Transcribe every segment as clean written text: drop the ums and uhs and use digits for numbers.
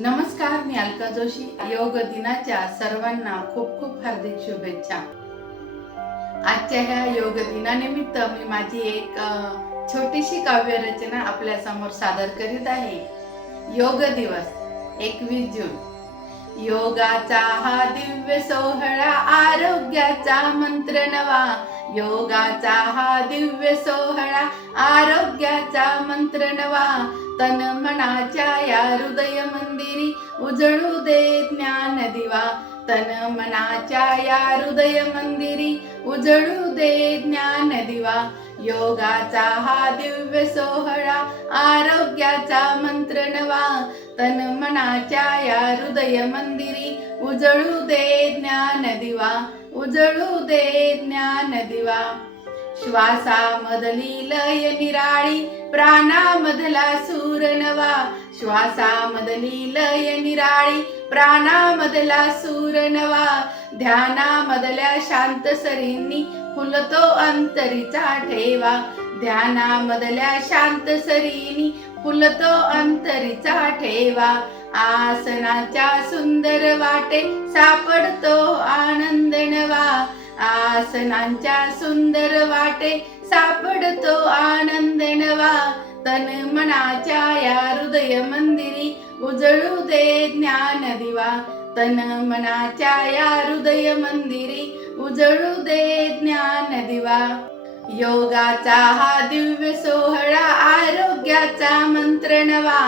नमस्कार, मी अलका जोशी. योग दिनाच्या सर्वांना खूप खूप हार्दिक शुभेच्छा. आजच्या ह्या योग दिनानिमित्त मी माझी एक छोटीशी काव्यरचना आपल्या समोर सादर करीत आहे. योग दिवस 21 जून. योगाचा हा दिव्य सोहळा, आरोग्याचा मंत्र नवा. योगाचा हा दिव्य सोहळा, आरोग्याचा मंत्र नवा. तन मनाच्या या हृदय मंदिरी उजळू दे ज्ञान दिवा. तन मनाच्या या हृदय मंदिरी उजळू दे ज्ञान दिवा. योगाचा हा दिव्य सोहळा, आरोग्याचा मंत्र नवा. तन मनाच्या या हृदय मंदिरी उजळू दे ज्ञान दिवा. उजळू दे ज्ञान दिवा. श्वासामधली लय निराळी, प्राणामधला सूर नवा. श्वासामधली लय निराळी, प्राणामधला सूर नवा. ध्यानामधल्या शांत सरींनी फुलतो अंतरीचा ठेवा. ध्यानामधल्या शांत सरींनी फुलतो अंतरीचा ठेवा. आसनाच्या सुंदर वाटे सापडतो आनंद नवा. आसनांच्या सुंदर वाटे सापडतो आनंद नवा. तन मनाच्या या हृदय मंदिरी उजळू दे ज्ञान दिवा. तन मनाच्या या हृदय मंदिरी उजळू दे ज्ञान दिवा. योगाचा हा दिव्य सोहळा, आरोग्याचा मंत्र नवा.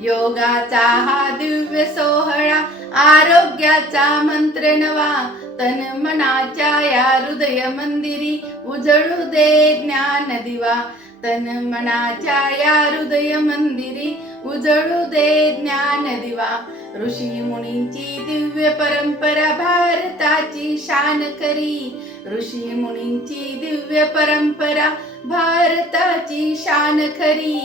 योगाचा हा दिव्य सोहळा, आरोग्याचा मंत्र नवा. तन मनाच्या या हृदय मंदिरी उजळू दे ज्ञान दिवा. तन मनाच्या या हृदय मंदिरी उजळू दे ज्ञान दिवा. ऋषी मुनींची दिव्य परंपरा भारताची शान खरी. ऋषी मुनींची दिव्य परंपरा भारताची शान खरी.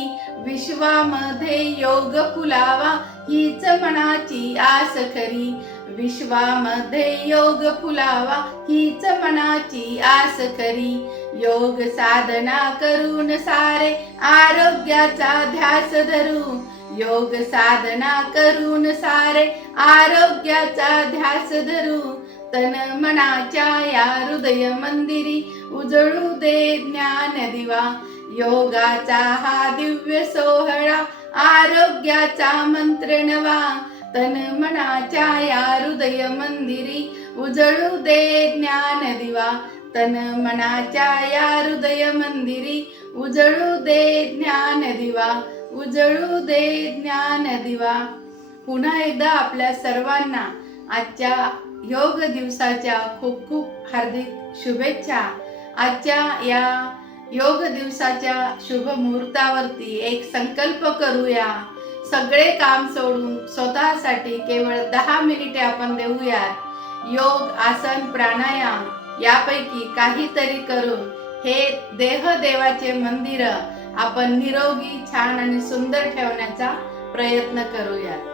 विश्वामध्ये योग फुलावा हीच मनाची आस खरी. विश्वामध्ये योग फुलावा हीच मनाची आस खरी. योग साधना करून सारे आरोग्याचा ध्यास धरू. योग साधना करून सारे आरोग्याचा ध्यास धरू. तन मनाच्या या हृदय मंदिरी उजळू दे ज्ञान दिवा. योगाचा हा दिव्य सोहळा, आरोग्याचा मंत्र नवा. तन मनाच्या या हृदय मंदिरी उजळू दे ज्ञान दिवा. तन मनाच्या या हृदय मंदिरी उजळू दे ज्ञान दिवा. उजळू दे ज्ञान दिवा. पुन्हा एकदा आपल्या सर्वांना आजच्या योग दिवसाच्या खूप खूप हार्दिक शुभेच्छा. आजच्या या योग दिवसाच्या शुभ मुहूर्तावरती एक संकल्प करूया. सगळे काम सोडून स्वतःसाठी केवळ 10 मिनिटे आपण देऊयात. योग, आसन, प्राणायाम यापैकी काहीतरी करून हे देवाचे मंदिर आपण निरोगी, छान आणि सुंदर ठेवण्याचा प्रयत्न करूयात.